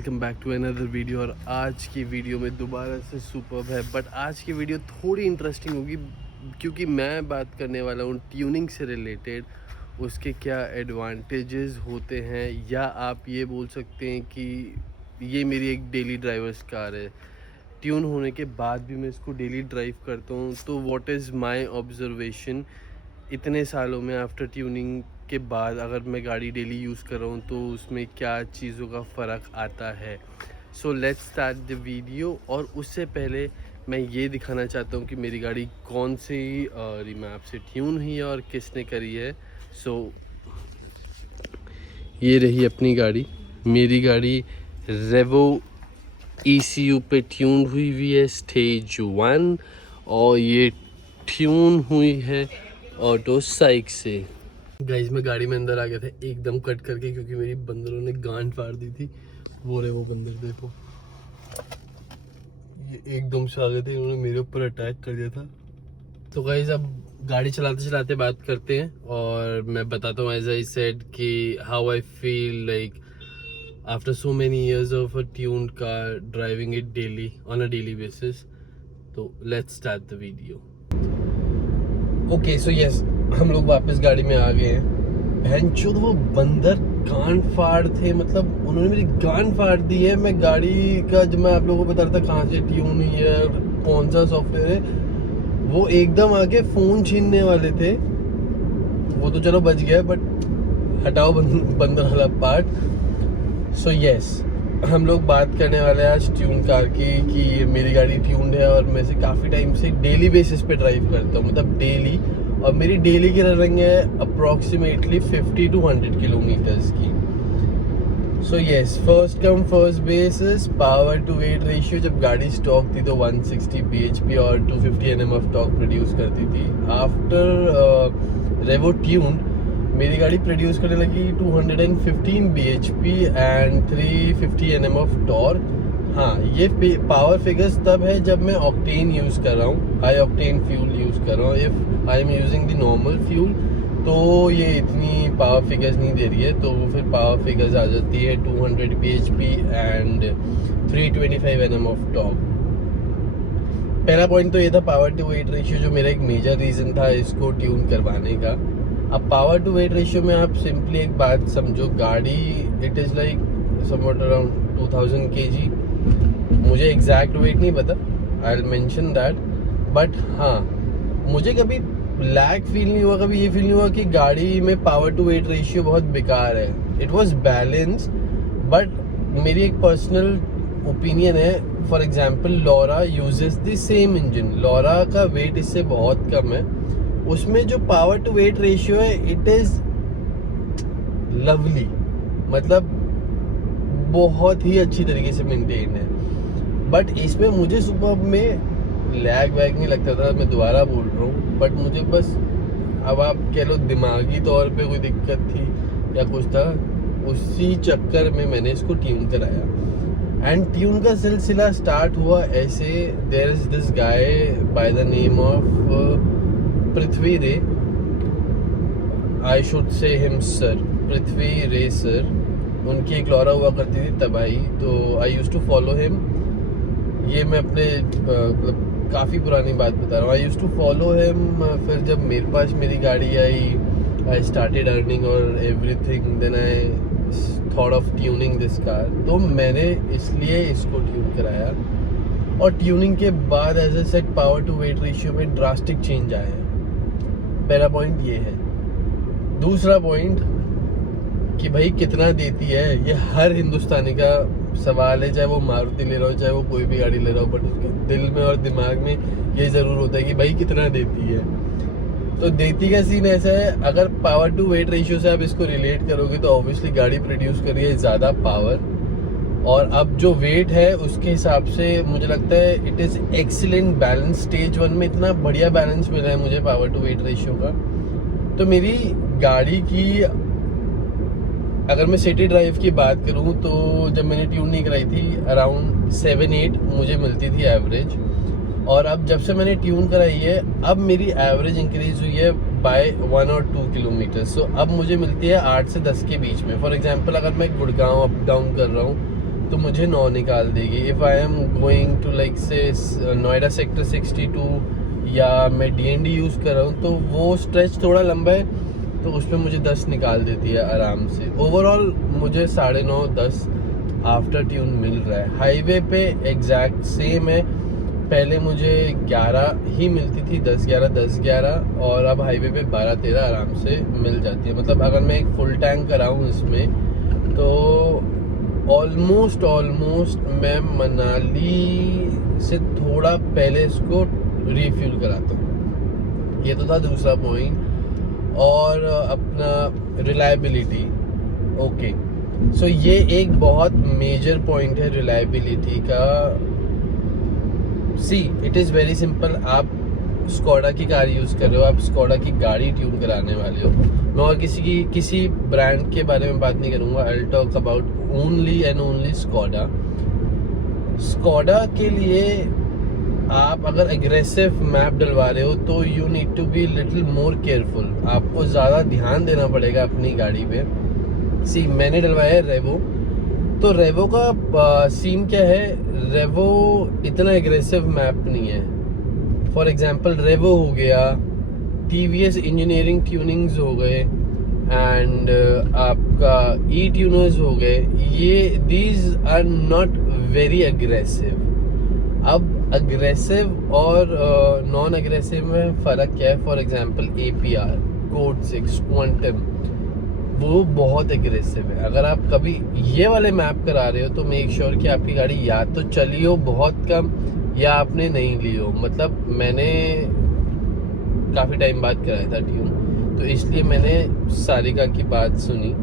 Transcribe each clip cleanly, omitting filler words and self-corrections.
Welcome back to another video. और आज की वीडियो में दोबारा से सुपर्ब है, बट आज की वीडियो थोड़ी इंटरेस्टिंग होगी क्योंकि मैं बात करने वाला हूँ ट्यूनिंग से रिलेटेड। उसके क्या एडवांटेजेस होते हैं, या आप ये बोल सकते हैं कि ये मेरी एक डेली ड्राइवर्स कार है। ट्यून होने के बाद भी मैं इसको डेली ड्राइव करता हूँ, तो व्हाट इज़ माय ऑब्जर्वेशन इतने सालों में आफ्टर ट्यूनिंग के बाद अगर मैं गाड़ी डेली यूज़ कर रहा हूँ तो उसमें क्या चीज़ों का फ़र्क आता है। So let's start the video. और उससे पहले मैं ये दिखाना चाहता हूँ कि मेरी गाड़ी कौन सी रिमैप से ट्यून हुई है और किसने करी है। सो ये रही अपनी गाड़ी। मेरी गाड़ी रेवो ECU पे ट्यून हुई है स्टेज 1, और ये ट्यून हुई है ऑटो साइक से। गाइस मैं गाड़ी में अंदर आ गया था एकदम कट करके, क्योंकि मेरी बंदरों ने गांड फाड़ दी थी। वो रहे वो बंदर, देखो ये एकदम से आ गए थे, इन्होंने मेरे ऊपर अटैक कर दिया था। तो गाइस अब गाड़ी चलाते चलाते बात करते हैं, और मैं बताता हूँ एज आई सेड कि how I feel like after so many years of a tuned car driving it daily on a daily basis. तो let's start the video. Okay so yes, हम लोग वापस गाड़ी में आ गए हैं। भैंचोद वो बंदर गांड फाड़ थे, मतलब उन्होंने मेरी गांड फाड़ दी है। मैं गाड़ी का जब मैं आप लोगों को बता रहा था कहाँ से ट्यून हुई है और कौन सा सॉफ्टवेयर है, वो एकदम आके फ़ोन छीनने वाले थे। वो तो चलो बच गया, बट हटाओ बंदर वाला पार्ट। सो यस, हम लोग बात करने वाले हैं आज ट्यून कार की कि मेरी गाड़ी ट्यून्ड है और मैं इसे काफ़ी टाइम से डेली बेसिस पे ड्राइव करता हूँ, मतलब डेली। और मेरी डेली की रनिंग है अप्रॉक्सीमेटली 50 to 100 किलोमीटर्स की। So yes, first come first basis power to weight ratio. जब गाड़ी स्टॉक थी तो 160 bhp और 250 Nm ऑफ टॉर्क प्रोड्यूस करती थी। आफ्टर रेवो ट्यून्ड मेरी गाड़ी प्रोड्यूस करने लगी 215 bhp and 350 Nm of torque. हाँ, ये पावर फिगर्स तब है जब मैं ऑक्टेन यूज़ कर रहा हूँ, हाई ऑक्टेन फ्यूल यूज़ कर रहा हूँ। If I am using the normal fuel तो ये इतनी पावर फिगर्स नहीं दे रही है, तो फिर पावर फिगर्स आ जाती है 200 bhp and 325 Nm of torque. पहला पॉइंट तो ये था पावर टू वेट रेशियो, जो मेरा एक मेजर रीज़न था इसको ट्यून करवाने का। अब पावर टू वेट रेशियो में आप सिंपली एक बात समझो, गाड़ी it is like somewhat around 2000 kg। मुझे एग्जैक्ट वेट नहीं पता, I will mention that, but हाँ मुझे कभी लैग फील नहीं हुआ, कभी ये फील नहीं हुआ कि गाड़ी में पावर टू वेट रेशियो बहुत बेकार है। इट वाज बैलेंस, बट मेरी एक पर्सनल ओपिनियन है। For example Laura uses the same engine, Laura का वेट इससे बहुत कम है, उसमें जो पावर टू वेट रेशियो है इट इज़ लवली, मतलब बहुत ही अच्छी तरीके से मेंटेन है। बट इसमें मुझे सुबह में लैग वैग नहीं लगता था, मैं दोबारा बोल रहा हूँ, बट मुझे बस अब आप कह लो दिमागी तौर पे कोई दिक्कत थी या कुछ था, उसी चक्कर में मैंने इसको ट्यून कराया। एंड ट्यून का सिलसिला स्टार्ट हुआ ऐसे, there is this guy by the name of Prithvi Ray, I should say him sir, Prithvi Ray sir. उनकी एक लॉरा हुआ करती थी तबाही, तो आई यूज टू फॉलो हिम। ये मैं अपने मतलब काफ़ी पुरानी बात बता रहा हूँ, I use to follow him. फिर जब मेरे पास मेरी गाड़ी आई स्टार्टेड अर्निंग और everything, then I thought of tuning this car. तो मैंने इसलिए इसको ट्यून कराया, और ट्यूनिंग के बाद as a set power to weight ratio में ड्रास्टिक चेंज आया है। पहला पॉइंट ये है। दूसरा पॉइंट कि भाई कितना देती है, ये हर हिंदुस्तानी का सवाल है, चाहे वो मारुति ले रहा हो चाहे वो कोई भी गाड़ी ले रहा हो, बट उसके दिल में और दिमाग में ये ज़रूर होता है कि भाई कितना देती है। तो देती का सीन ऐसा है, अगर पावर टू वेट रेशियो से आप इसको रिलेट करोगे तो ऑब्वियसली गाड़ी प्रोड्यूस कर रही है ज़्यादा पावर, और अब जो वेट है उसके हिसाब से मुझे लगता है it is excellent balance. Stage 1 में इतना बढ़िया बैलेंस मिला है मुझे पावर टू वेट रेशियो का। तो मेरी गाड़ी की अगर मैं सिटी ड्राइव की बात करूं तो जब मैंने ट्यून नहीं कराई थी अराउंड 7-8 मुझे मिलती थी एवरेज, और अब जब से मैंने ट्यून कराई है अब मेरी एवरेज इंक्रीज हुई है बाय 1 और 2 किलोमीटर। सो अब मुझे मिलती है 8 से 10 के बीच में। फॉर एग्जांपल अगर मैं गुड़गांव अप डाउन कर रहा हूँ तो मुझे 9 निकाल देगी। If I am going to like say Noida sector 62 या मैं DND यूज़ कर रहा हूँ तो वो स्ट्रेच थोड़ा लंबा है, तो उस पर मुझे 10 निकाल देती है आराम से। ओवरऑल मुझे 9.5-10 आफ्टर ट्यून मिल रहा है। हाईवे पे एग्जैक्ट सेम है, पहले मुझे 11 ही मिलती थी, 10-11 और अब हाईवे पे 12-13 आराम से मिल जाती है। मतलब अगर मैं एक फुल टैंक कराऊँ इसमें तो ऑलमोस्ट मैं मनाली से थोड़ा पहले इसको रिफ्यूल कराता हूँ। ये तो था दूसरा पॉइंट। और अपना रिलायबिलिटी, ओके, सो ये एक बहुत मेजर पॉइंट है रिलायबिलिटी का। See it is very simple, आप स्कोडा की कार यूज़ कर रहे हो, आप स्कोडा की गाड़ी ट्यून कराने वाले हो। मैं और किसी ब्रांड के बारे में बात नहीं करूँगा। I will talk about only and only Skoda. Skoda के लिए आप अगर एग्रेसिव मैप डलवा रहे हो तो you need to be little more careful. आपको ज़्यादा ध्यान देना पड़ेगा अपनी गाड़ी पे। सी मैंने डलवाया है रेवो, तो रेवो का सीन क्या है, रेवो इतना एग्रेसिव मैप नहीं है। फॉर एग्जांपल रेवो हो गया, TVS इंजीनियरिंग ट्यूनिंग्स हो गए एंड आपका E-ट्यूनर्स हो गए, ये these are not very aggressive. अब अग्रेसिव और नॉन अग्रेसिव में फ़र्क क्या है? For example APR, code 6, quantum, वो बहुत एग्रेसिव है। अगर आप कभी ये वाले मैप करा रहे हो तो मेक श्योर कि आपकी गाड़ी या तो चली हो बहुत कम या आपने नहीं ली हो। मतलब मैंने काफ़ी टाइम बाद कराया था ट्यून, तो इसलिए मैंने सारिका की बात सुनी,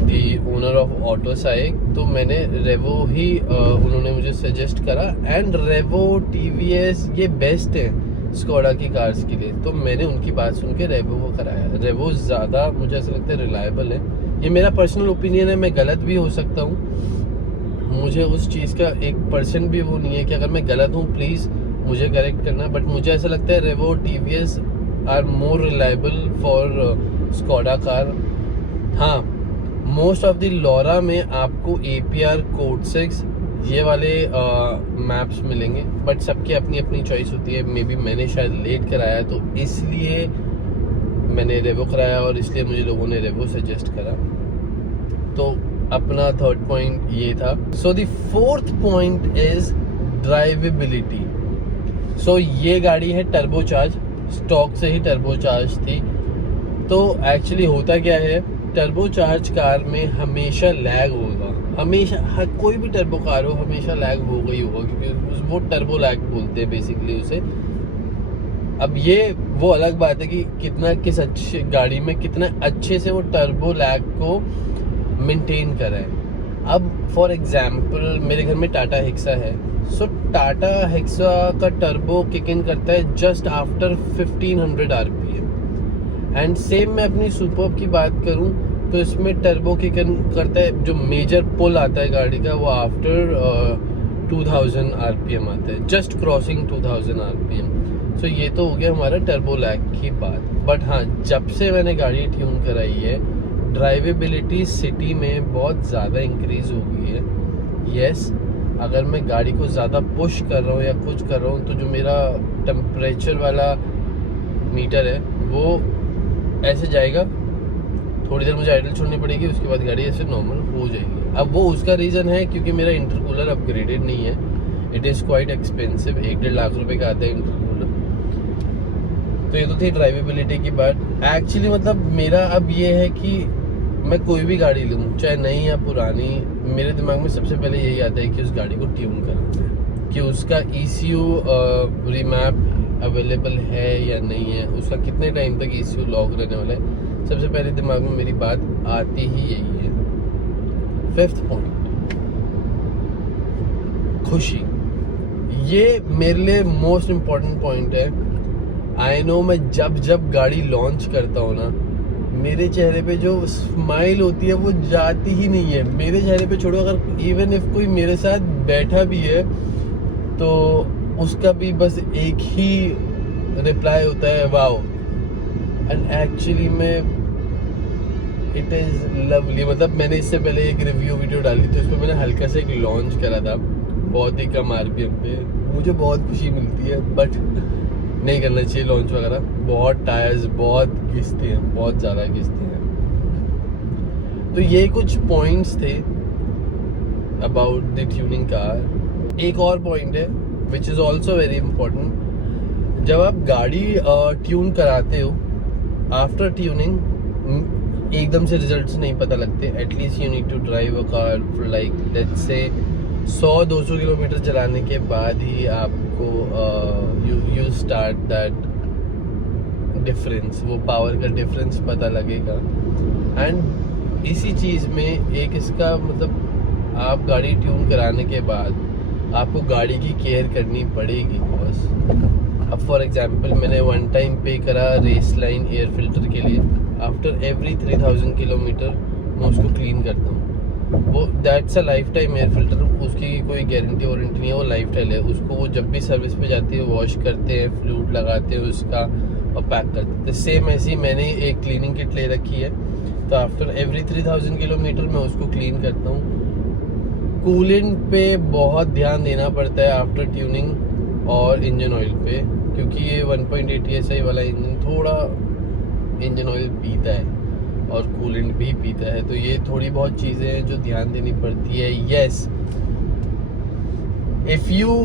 दी ओनर ऑफ ऑटो साइक, तो मैंने रेवो ही उन्होंने मुझे सजेस्ट करा। एंड रेवो TVS ये बेस्ट है स्कोडा की कार्स के लिए, तो मैंने उनकी बात सुन के रेवो को कराया। रेवो ज़्यादा मुझे ऐसा लगता है रिलायबल है। ये मेरा पर्सनल ओपिनियन है, मैं गलत भी हो सकता हूँ, मुझे उस चीज़ का 1% भी वो नहीं है कि अगर मैं गलत हूँ प्लीज़ मुझे करेक्ट करना। बट मुझे ऐसा लगता है Revo TVS are more reliable for Skoda car. हाँ, मोस्ट ऑफ द लॉरा में आपको APR, कोड 6 ये वाले मैप्स मिलेंगे, बट सबकी अपनी अपनी चॉइस होती है। मे बी मैंने शायद लेट कराया तो इसलिए मैंने रेवो कराया और इसलिए मुझे लोगों ने रेवो सजेस्ट करा। तो अपना थर्ड पॉइंट ये था। So the fourth point is drivability. So ये गाड़ी है टर्बोचार्ज, स्टॉक से ही टर्बोचार्ज थी। तो एक्चुअली होता क्या है, टर्बोचार्ज कार में हमेशा लैग होगा, हमेशा कोई भी टर्बो कार हो हमेशा लैग होगा ही होगा, क्योंकि वो टर्बो लैग बोलते हैं बेसिकली उसे। अब ये वो अलग बात है कि किस अच्छे गाड़ी में कितना अच्छे से वो टर्बो लैग को मेंटेन कराए। अब फॉर एग्जांपल मेरे घर में टाटा हेक्सा है, सो टाटा हेक्सा का टर्बो किक इन करता है just after 1500 RPM। And same मैं अपनी सुपर्ब की बात करूं तो इसमें टर्बो किक इन करता है, जो मेजर पुल आता है गाड़ी का वो आफ्टर 2000 RPM आता है, जस्ट क्रॉसिंग 2000 RPM। सो ये तो हो गया हमारा टर्बो लैग की बात। बट हाँ, जब से मैंने गाड़ी ट्यून कराई है ड्राइवेबिलिटी सिटी में बहुत ज़्यादा इंक्रीज़ हो गई है। येस, अगर मैं गाड़ी को ज़्यादा पुश कर रहा हूँ या कुछ कर रहा हूँ तो जो मेरा टेम्परेचर वाला मीटर है वो ऐसे जाएगा, थोड़ी देर मुझे आइडल छोड़नी पड़ेगी, उसके बाद गाड़ी ऐसे नॉर्मल हो जाएगी। अब वो उसका रीज़न है क्योंकि मेरा इंटरकूलर अपग्रेडेड नहीं है, it is quite expensive, 1-1.5 lakh रुपए का आता है इंटरकूलर। तो ये तो थी ड्राइवेबिलिटी की बात। एक्चुअली मतलब मेरा अब ये है कि मैं कोई भी गाड़ी लूँ, चाहे नई या पुरानी, मेरे दिमाग में सबसे पहले यही आता है कि उस गाड़ी को ट्यून करना है, कि उसका ECU रीमैप अवेलेबल है या नहीं है, उसका कितने टाइम तक ECU लॉक रहने वाला है। सबसे पहले दिमाग में मेरी बात आती ही यही है। फिफ्थ पॉइंट, खुशी। ये मेरे लिए मोस्ट इम्पॉर्टेंट पॉइंट है। आई नो, मैं जब गाड़ी लॉन्च करता हूँ ना, मेरे चेहरे पे जो स्माइल होती है वो जाती ही नहीं है। मेरे चेहरे पे छोड़ो, अगर इवन इफ कोई मेरे साथ बैठा भी है तो उसका भी बस एक ही रिप्लाई होता है, वाओ। एंड एक्चुअली मैं इट इज़ लवली। मतलब मैंने इससे पहले एक रिव्यू वीडियो डाली थी, उसमें मैंने हल्का से एक लॉन्च करा था बहुत ही कम RPM पे। मुझे बहुत खुशी मिलती है, बट नहीं करना चाहिए लॉन्च वगैरह। बहुत टायर्स बहुत घिसते हैं, बहुत ज़्यादा घिसते हैं। तो ये कुछ पॉइंट्स थे अबाउट द ट्यूनिंग कार। एक और पॉइंट है which is also very important. जब आप गाड़ी ट्यून कराते हो, आफ्टर ट्यूनिंग एकदम से रिजल्ट्स नहीं पता लगते। At least you need to drive a car for like let's say 100-200 kilometre चलाने के बाद ही आपको यू स्टार्ट दैट डिफरेंस, वो पावर का डिफरेंस पता लगेगा। एंड इसी चीज़ में एक इसका मतलब आप गाड़ी ट्यून कराने के बाद आपको गाड़ी की केयर करनी पड़ेगी बस। अब फॉर एग्जांपल मैंने वन टाइम पे करा रेस लाइन एयर फिल्टर के लिए। आफ्टर एवरी 3000 किलोमीटर मैं उसको क्लीन करता हूँ। वो that's a life time air filter, उसकी कोई गारंटी वारंटी नहीं है, वो लाइफ टाइम है। उसको वो जब भी सर्विस पे जाती है वॉश करते हैं, फ्लूइड लगाते हैं उसका और पैक करते हैं। सेम ऐसी मैंने एक क्लीनिंग किट ले रखी है, तो आफ्टर एवरी 3000 किलोमीटर मैं उसको क्लीन करता हूँ। कूलेंट पे बहुत ध्यान देना पड़ता है आफ्टर ट्यूनिंग, और इंजन ऑयल पे, क्योंकि ये 1.8 TSI वाला इंजन थोड़ा इंजन ऑयल पीता है और कूलेंट भी पीता है। तो ये थोड़ी बहुत चीज़ें हैं जो ध्यान देनी पड़ती है। Yes, if you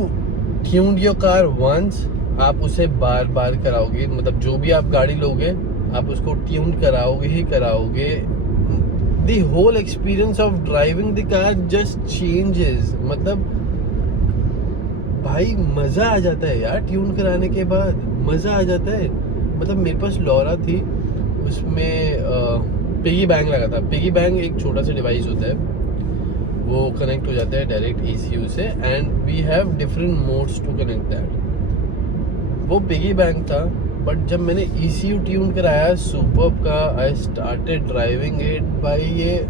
tuned your car once, आप उसे बार बार कराओगे। मतलब जो भी आप गाड़ी लोगे आप उसको ट्यून कराओगे ही कराओगे। The whole experience of driving the car just changes. मतलब भाई मज़ा आ जाता है यार, ट्यून कराने के बाद मज़ा आ जाता है। मतलब मेरे पास लॉरा थी, उसमें पिगी बैंक लगा था। पिगी बैंक एक छोटा सा डिवाइस होता है, वो कनेक्ट हो जाता है डायरेक्ट ECU से, and we have different modes to connect that. वो पिगी बैंक था, बट जब मैंने ECU ट्यून कराया सुपर्ब का, आई स्टार्टेड ड्राइविंग इट। भाई ये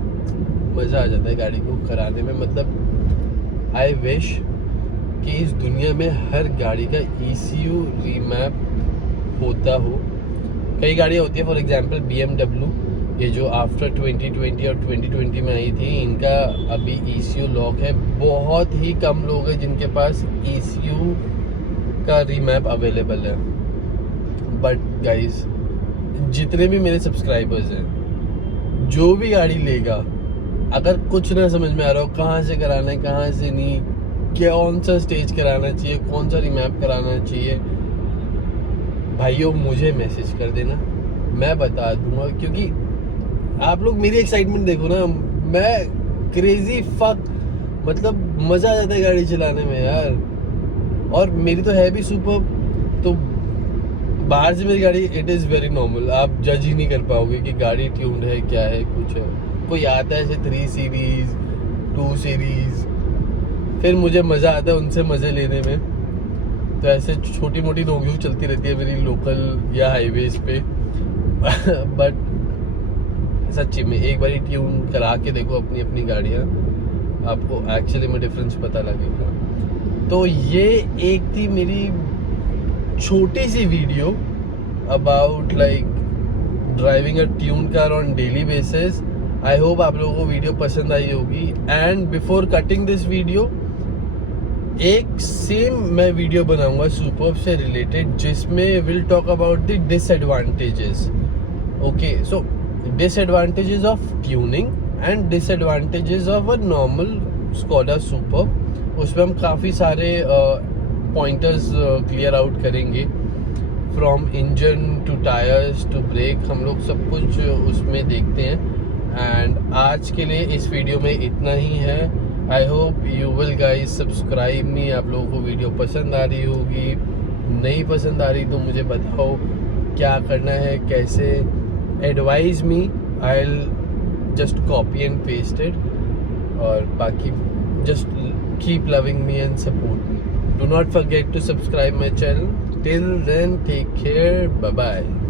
मज़ा आ जाता है गाड़ी को कराने में। मतलब आई विश कि इस दुनिया में हर गाड़ी का ECU रीमैप होता हो। कई गाड़ियाँ होती है, फॉर एग्जांपल BMW, ये जो आफ्टर 2020 और 2020 में आई थी, इनका अभी ECU लॉक है। बहुत ही कम लोग हैं जिनके पास ECU का रीमैप अवेलेबल है। बट गाइस, जितने भी मेरे सब्सक्राइबर्स हैं, जो भी गाड़ी लेगा, अगर कुछ ना समझ में आ रहा हो कहाँ से कराना है कहाँ से नहीं, कौन सा स्टेज कराना चाहिए, कौन सा रीमैप कराना चाहिए, भाइयों मुझे मैसेज कर देना, मैं बता दूंगा। क्योंकि आप लोग मेरी एक्साइटमेंट देखो ना, मैं क्रेजी फक, मतलब मज़ा आ जाता है गाड़ी चलाने में यार। और मेरी तो है भी सुपर, तो बाहर से मेरी गाड़ी इट इज़ वेरी नॉर्मल। आप जज ही नहीं कर पाओगे कि गाड़ी ट्यून्ड है क्या है कुछ है। कोई आता है ऐसे 3 सीरीज़ 2 सीरीज़, फिर मुझे मज़ा आता है उनसे मज़े लेने में। तो ऐसे छोटी मोटी नोक चलती रहती है मेरी लोकल या हाईवेज पे। बट सच्ची में एक बार ट्यून करा के देखो अपनी अपनी गाड़ियाँ, आपको एक्चुअली में डिफरेंस पता लगेगा। तो ये एक थी मेरी छोटी सी video about like driving a tune car on daily basis. I hope आप लोगों को वीडियो पसंद आई होगी। And before cutting this video, एक सेम मैं वीडियो बनाऊंगा सुपर्ब से रिलेटेड, जिसमें will talk about the disadvantages. Okay, so disadvantages of tuning and disadvantages of a normal Skoda Superb. उसमें हम काफ़ी सारे पॉइंटर्स क्लियर आउट करेंगे, from engine to tyres to brake, हम लोग सब कुछ उसमें देखते हैं। एंड आज के लिए इस वीडियो में इतना ही है। I hope you will guys subscribe मी। आप लोगों को वीडियो पसंद आ रही होगी, नहीं पसंद आ रही तो मुझे बताओ क्या करना है, कैसे। Advise me, I will just copy and paste it. और बाकी just keep loving me and support me. Do not forget to subscribe my channel. Till then, take care. Bye bye.